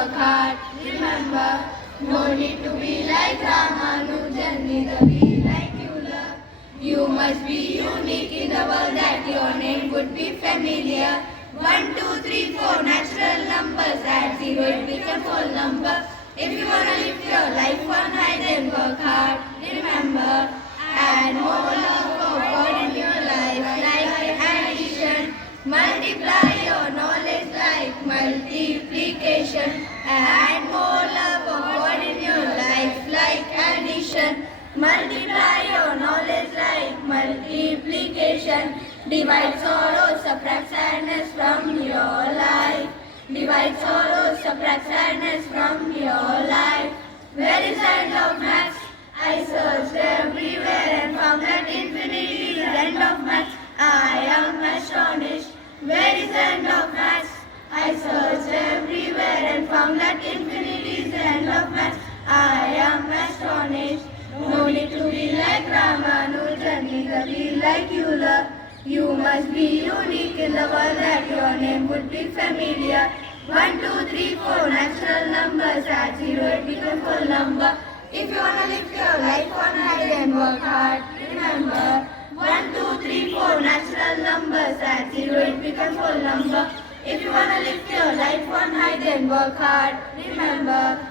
work hard. Remember, no need to be like Ramanujan, neither be like Euler. You must be unique in the world that your name would be familiar. 1, 2, 3, 4 natural numbers. Add 0, it becomes whole number. If you wanna live your life on high, then work hard. Remember, add more love for God in your life, like addition. Multiply your knowledge like multiplication. Add more love of God in your life, like addition. Multiply your knowledge like multiplication. Divide sorrow, subtract sadness from your life. Divide sorrow, subtract sadness from your life. Where is the end of maths? I searched everywhere and found that infinity is the end of maths. I am astonished. Where is the end of maths? I searched everywhere and found that infinity is the end of maths. I am astonished. No need to be like Ramanujan, neither be like Euler. You must be unique in the world that your name would be familiar. 1, 2, 3, 4 natural numbers. Add 0, it becomes whole number. If you wanna live your life on high, then work hard. Remember, 1, 2, 3, 4 natural numbers. Add 0, it becomes whole number. If you wanna live your life on high, then work hard. Remember.